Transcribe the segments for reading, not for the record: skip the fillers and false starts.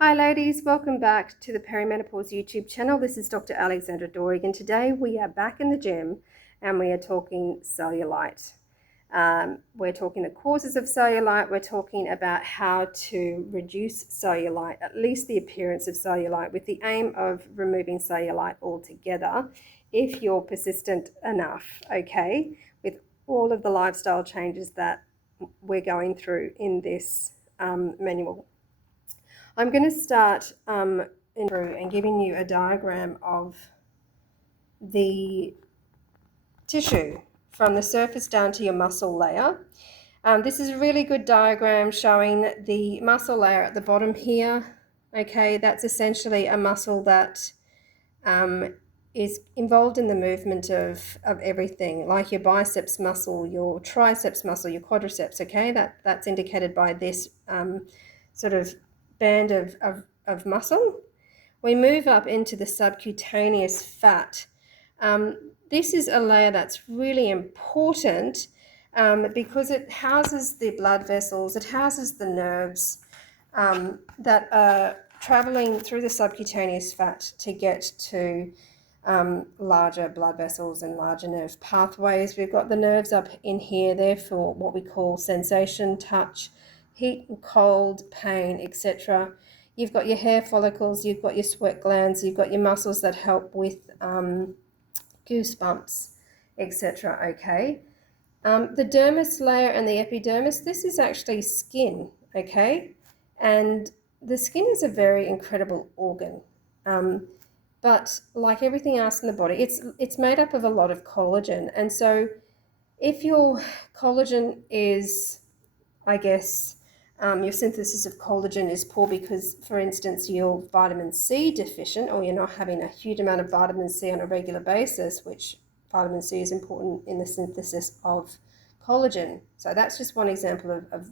Hi ladies, welcome back to the Perimenopause YouTube channel. This is Dr. Alexandra Doig, and today we are back in the gym and we are talking cellulite. We're talking the causes of cellulite. We're talking about how to reduce cellulite, at least the appearance of cellulite, with the aim of removing cellulite altogether if you're persistent enough, okay, with all of the lifestyle changes that we're going through in this manual. I'm going to start through and giving you a diagram of the tissue from the surface down to your muscle layer. This is a really good diagram showing the muscle layer at the bottom here. Okay, that's essentially a muscle that is involved in the movement of everything, like your biceps muscle, your triceps muscle, your quadriceps. Okay, that's indicated by this sort of band of muscle. We move up into the subcutaneous fat. This is a layer that's really important because it houses the blood vessels, it houses the nerves that are traveling through the subcutaneous fat to get to larger blood vessels and larger nerve pathways. We've got the nerves up in here, there for what we call sensation, touch, heat and cold, pain, etc. You've got your hair follicles, you've got your sweat glands, you've got your muscles that help with goosebumps, etc. Okay. The dermis layer and the epidermis, this is actually skin, okay? And the skin is a very incredible organ. But like everything else in the body, it's made up of a lot of collagen. And so if your collagen is, I guess, your synthesis of collagen is poor because, for instance, you're vitamin C deficient, or you're not having a huge amount of vitamin C on a regular basis, which vitamin C is important in the synthesis of collagen. So that's just one example of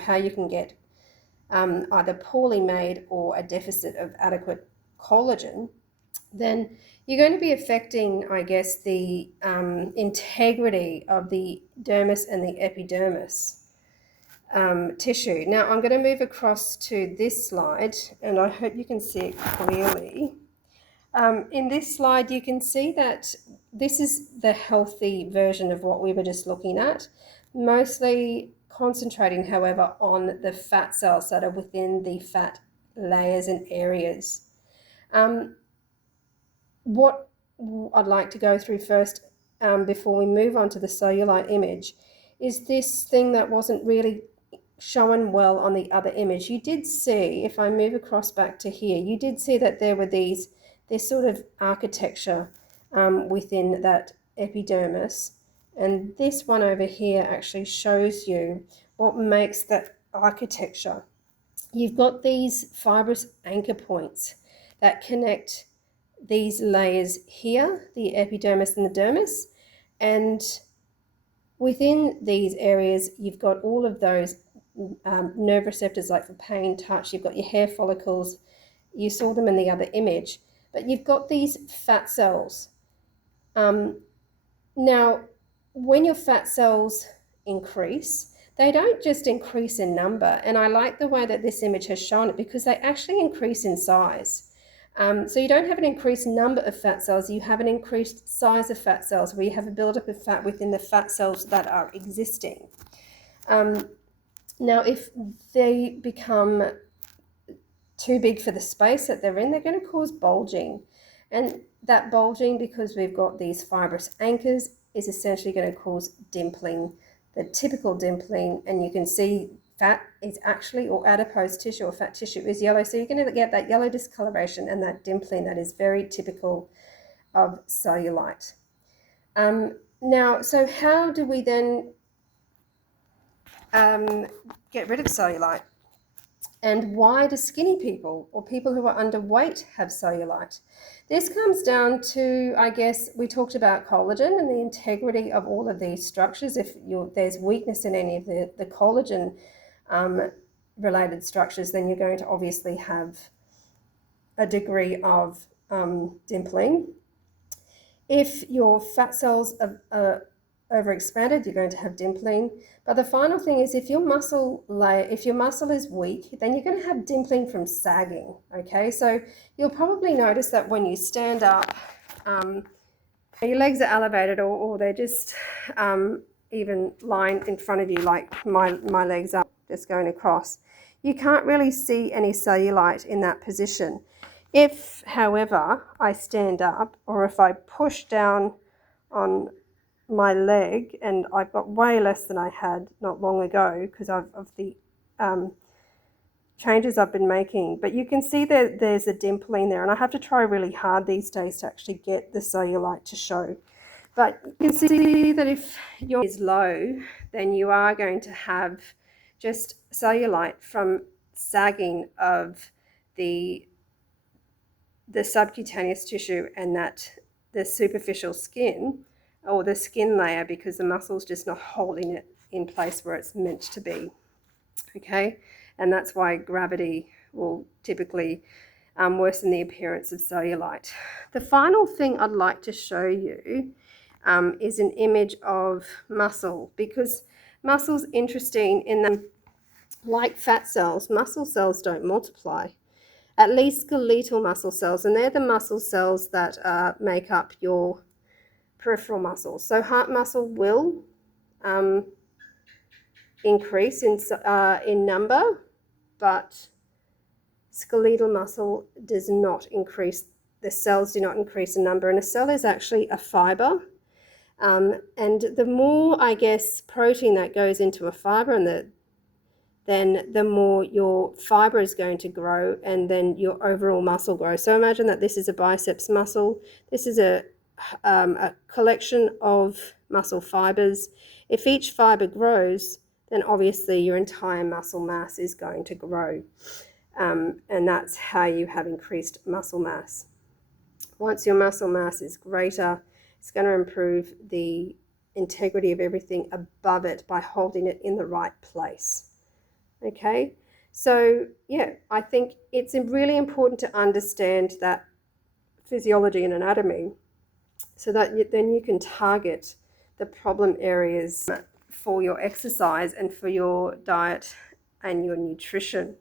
how you can get either poorly made or a deficit of adequate collagen. Then you're going to be affecting, I guess, the integrity of the dermis and the epidermis tissue. Now I'm going to move across to this slide, and I hope you can see it clearly. In this slide, you can see that this is the healthy version of what we were just looking at, mostly concentrating, however, on the fat cells that are within the fat layers and areas. What I'd like to go through first before we move on to the cellulite image is this thing that wasn't really shown well on the other image. You did see, if I move across back to here, you did see that there were this sort of architecture within that epidermis. And this one over here actually shows you what makes that architecture. You've got these fibrous anchor points that connect these layers here, the epidermis and the dermis, and within these areas you've got all of those nerve receptors, like for pain, touch. You've got your hair follicles, you saw them in the other image, but you've got these fat cells. Now when your fat cells increase, they don't just increase in number, and I like the way that this image has shown it because they actually increase in size. So you don't have an increased number of fat cells, you have an increased size of fat cells, where you have a buildup of fat within the fat cells that are existing. Now, if they become too big for the space that they're in, they're going to cause bulging. And that bulging, because we've got these fibrous anchors, is essentially going to cause dimpling, the typical dimpling. And you can see fat is actually, or adipose tissue or fat tissue is yellow. So you're going to get that yellow discoloration and that dimpling that is very typical of cellulite. Now, so how do we then get rid of cellulite? And why do skinny people or people who are underweight have cellulite? This comes down to, I guess, we talked about collagen and the integrity of all of these structures. If there's weakness in any of the collagen related structures, then you're going to obviously have a degree of dimpling. If your fat cells are overexpanded, you're going to have dimpling. But the final thing is if your muscle is weak, then you're going to have dimpling from sagging. Okay, so you'll probably notice that when you stand up, your legs are elevated, or they're just even lying in front of you, like my legs are just going across. You can't really see any cellulite in that position. If, however, I stand up, or if I push down on my leg, and I've got way less than I had not long ago because of the changes I've been making, but you can see that there's a dimpling there, and I have to try really hard these days to actually get the cellulite to show. But you can see that if your is low, then you are going to have just cellulite from sagging of the subcutaneous tissue and that the superficial skin, or the skin layer, because the muscle's just not holding it in place where it's meant to be. Okay, and that's why gravity will typically worsen the appearance of cellulite. The final thing I'd like to show you is an image of muscle, because muscle's interesting in that, like fat cells, muscle cells don't multiply. At least skeletal muscle cells, and they're the muscle cells that make up your peripheral muscles. So heart muscle will increase in number, but skeletal muscle does not increase. The cells do not increase in number, and a cell is actually a fiber. And the more, I guess, protein that goes into a fiber, and then the more your fiber is going to grow, and then your overall muscle grows. So imagine that this is a biceps muscle. This is a collection of muscle fibers. If each fiber grows, then obviously your entire muscle mass is going to grow. And that's how you have increased muscle mass. Once your muscle mass is greater, it's going to improve the integrity of everything above it by holding it in the right place. Okay, so yeah, I think it's really important to understand that physiology and anatomy, so that then you can target the problem areas for your exercise and for your diet and your nutrition.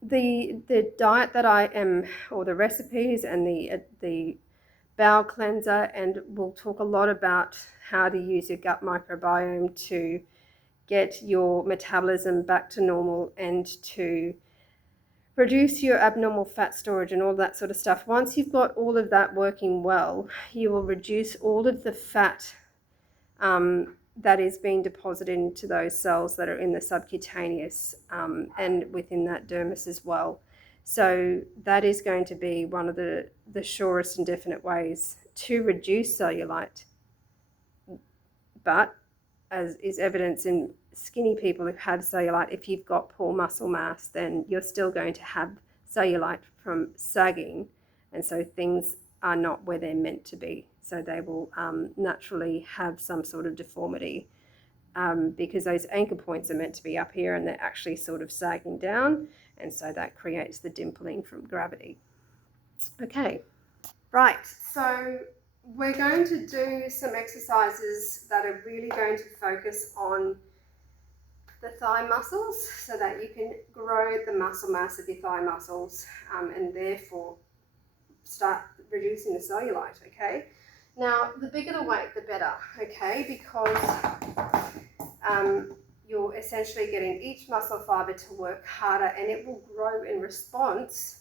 The diet that I am, or the recipes and the bowel cleanser, and we'll talk a lot about how to use your gut microbiome to get your metabolism back to normal and to reduce your abnormal fat storage and all that sort of stuff. Once you've got all of that working well, you will reduce all of the fat that is being deposited into those cells that are in the subcutaneous and within that dermis as well. So that is going to be one of the surest and definite ways to reduce cellulite. But as is evidence in skinny people who've had cellulite, if you've got poor muscle mass, then you're still going to have cellulite from sagging, and so things are not where they're meant to be. So they will naturally have some sort of deformity because those anchor points are meant to be up here and they're actually sort of sagging down, and so that creates the dimpling from gravity. Okay, right, so we're going to do some exercises that are really going to focus on the thigh muscles so that you can grow the muscle mass of your thigh muscles and therefore start reducing the cellulite, okay? Now, the bigger the weight, the better, okay? Because you're essentially getting each muscle fiber to work harder, and it will grow in response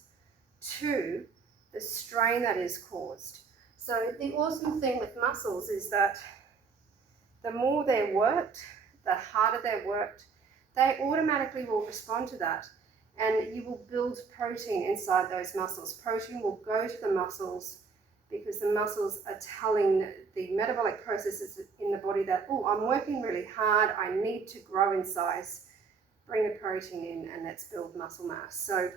to the strain that is caused. So the awesome thing with muscles is that the more they're worked, the harder they're worked, they automatically will respond to that, and you will build protein inside those muscles. Protein will go to the muscles because the muscles are telling the metabolic processes in the body that, oh, I'm working really hard, I need to grow in size. Bring the protein in and let's build muscle mass. So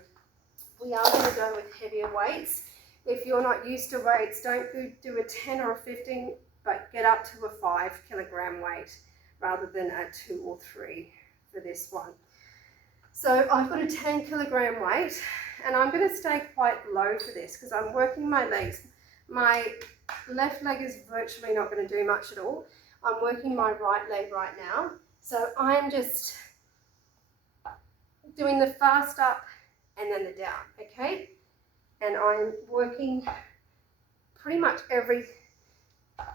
we are going to go with heavier weights. If you're not used to weights, don't do a 10 or a 15, but get up to a 5 kilogram weight rather than a 2 or 3 for this one. So I've got a 10 kilogram weight, and I'm going to stay quite low for this because I'm working my legs. My Left leg is virtually not going to do much at all. I'm working my right leg right now. So I'm just doing the fast up and then the down, okay? And I'm working pretty much every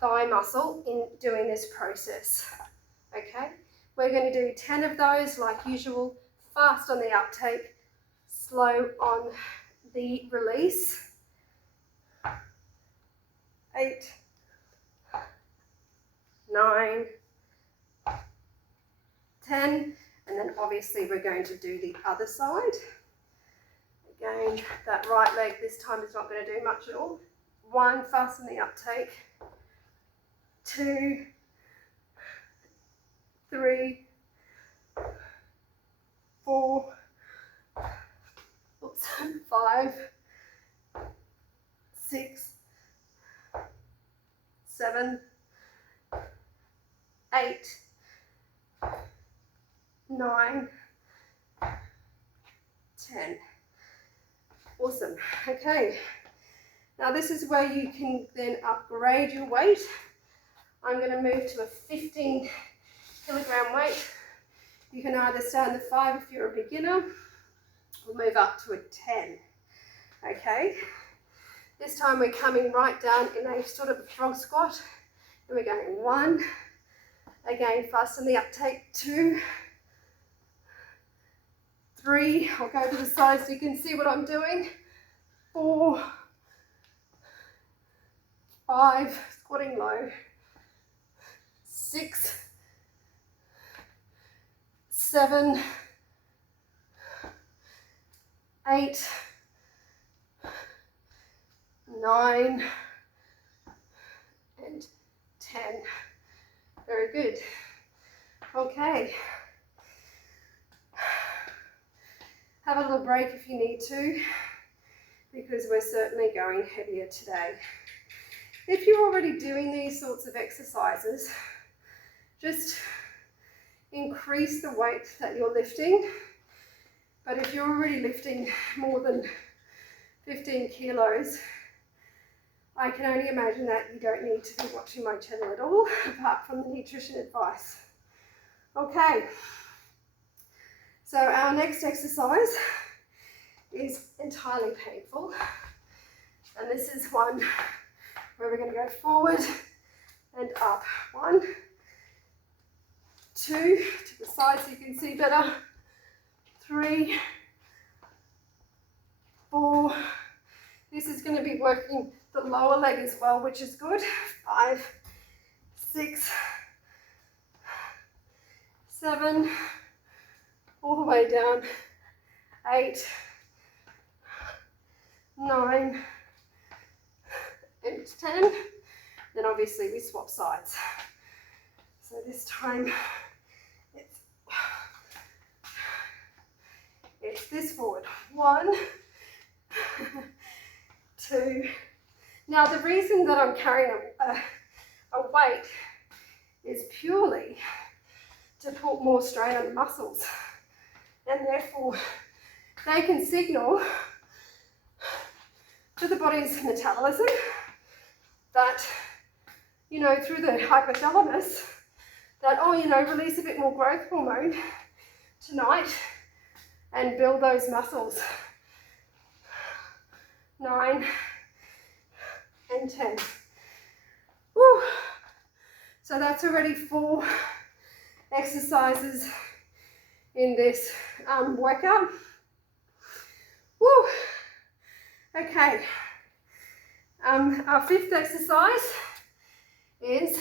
thigh muscle in doing this process, okay? We're going to do 10 of those like usual, fast on the uptake, slow on the release. 8, 9, 10, and then obviously we're going to do the other side. Again, that right leg this time is not going to do much at all. 1, fast on the uptake. 2, 3, 4, 5, 6, 7, 8, 9, 10. Awesome. Okay. Now this is where you can then upgrade your weight. I'm going to move to a 15 kilogram weight. You can either start in the 5 if you're a beginner, or move up to a 10. Okay. This time we're coming right down in a sort of frog squat. And we're going 1. Again, fast on the uptake. 2, 3. I'll go to the side so you can see what I'm doing. 4, 5, squatting low. 6, 7, 8, 9, and 10. Very good. Okay. Have a little break if you need to, because we're certainly going heavier today. If you're already doing these sorts of exercises, just increase the weight that you're lifting. But if you're already lifting more than 15 kilos, I can only imagine that you don't need to be watching my channel at all, apart from the nutrition advice. Okay, so our next exercise is entirely painful. And this is one where we're going to go forward and up. 1, 2, to the side so you can see better. 3, 4. This is going to be working the lower leg as well, which is good. 5, 6, 7, all the way down. 8, 9, and 10. Then obviously we swap sides. So this time it's this forward. 1, 2. Now the reason that I'm carrying a weight is purely to put more strain on the muscles, and therefore they can signal to the body's metabolism that, you know, through the hypothalamus, that, oh, you know, release a bit more growth hormone tonight and build those muscles. 9 and 10. Woo. So that's already 4 exercises in this workout. Woo. Okay. Our 5th exercise is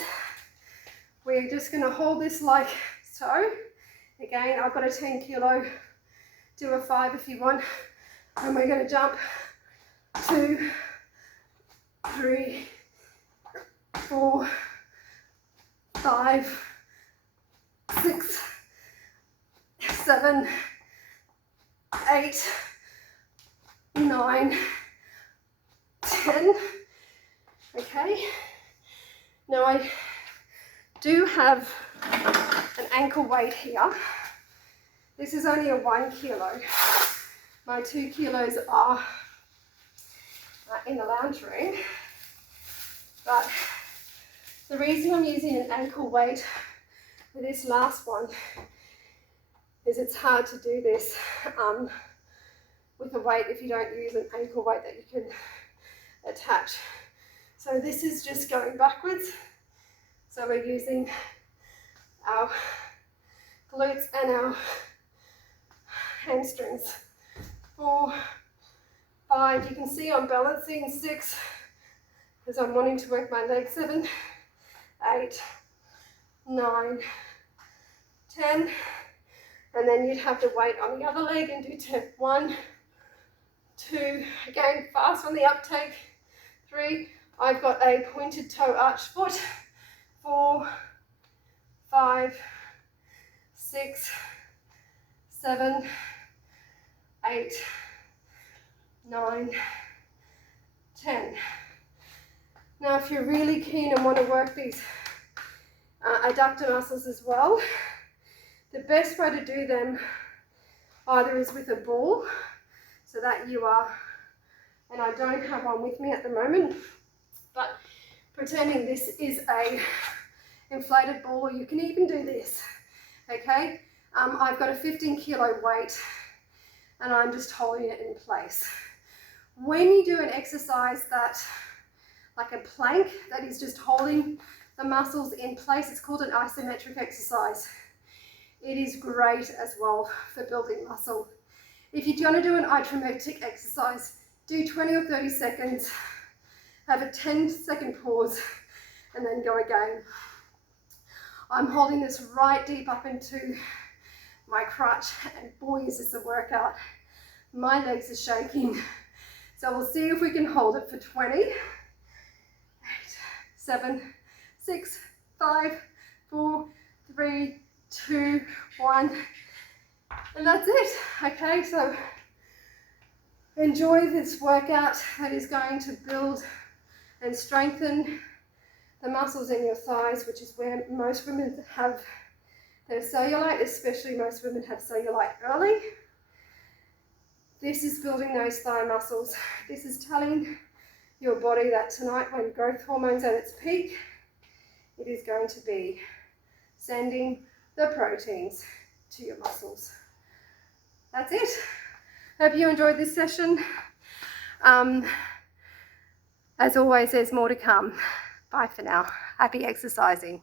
we're just going to hold this like so. Again, I've got a 10 kilo. Do a 5 if you want. And we're going to jump 2, 3, 4, 5, 6, 7, 8, 9, 10. Okay. Now I do have an ankle weight here. This is only a 1 kilo. My 2 kilos are in the lounge room. But the reason I'm using an ankle weight for this last one is it's hard to do this with a weight if you don't use an ankle weight that you can attach. So this is just going backwards. So we're using our glutes and our hamstrings. 4, 5, you can see I'm balancing. 6, because I'm wanting to work my legs. 7, 8, 9, 10, and then you'd have to wait on the other leg and do 10. 1, 2, again fast on the uptake. 3, I've got a pointed toe arch foot. 4, 5, 6, 7, 8, 9, 10. Now if you're really keen and want to work these adductor muscles as well, the best way to do them either is with a ball, so that you are, and I don't have one with me at the moment, but pretending this is a inflated ball, or you can even do this, okay? I've got a 15 kilo weight and I'm just holding it in place. When you do an exercise that, like a plank, that is just holding the muscles in place, it's called an isometric exercise. It is great as well for building muscle. If you're going to do an isometric exercise, do 20 or 30 seconds, have a 10-second pause, and then go again. I'm holding this right deep up into my crutch, and boy is this a workout. My legs are shaking. So we'll see if we can hold it for 20. 8, 7, 6, 5, 4, 3, 2, 1. And that's it. Okay, so enjoy this workout that is going to build and strengthen the muscles in your thighs, which is where most women have their cellulite, especially most women have cellulite early. This is building those thigh muscles. This is telling your body that tonight, when growth hormone's at its peak, it is going to be sending the proteins to your muscles. That's it. Hope you enjoyed this session. As always, there's more to come. Bye for now. Happy exercising.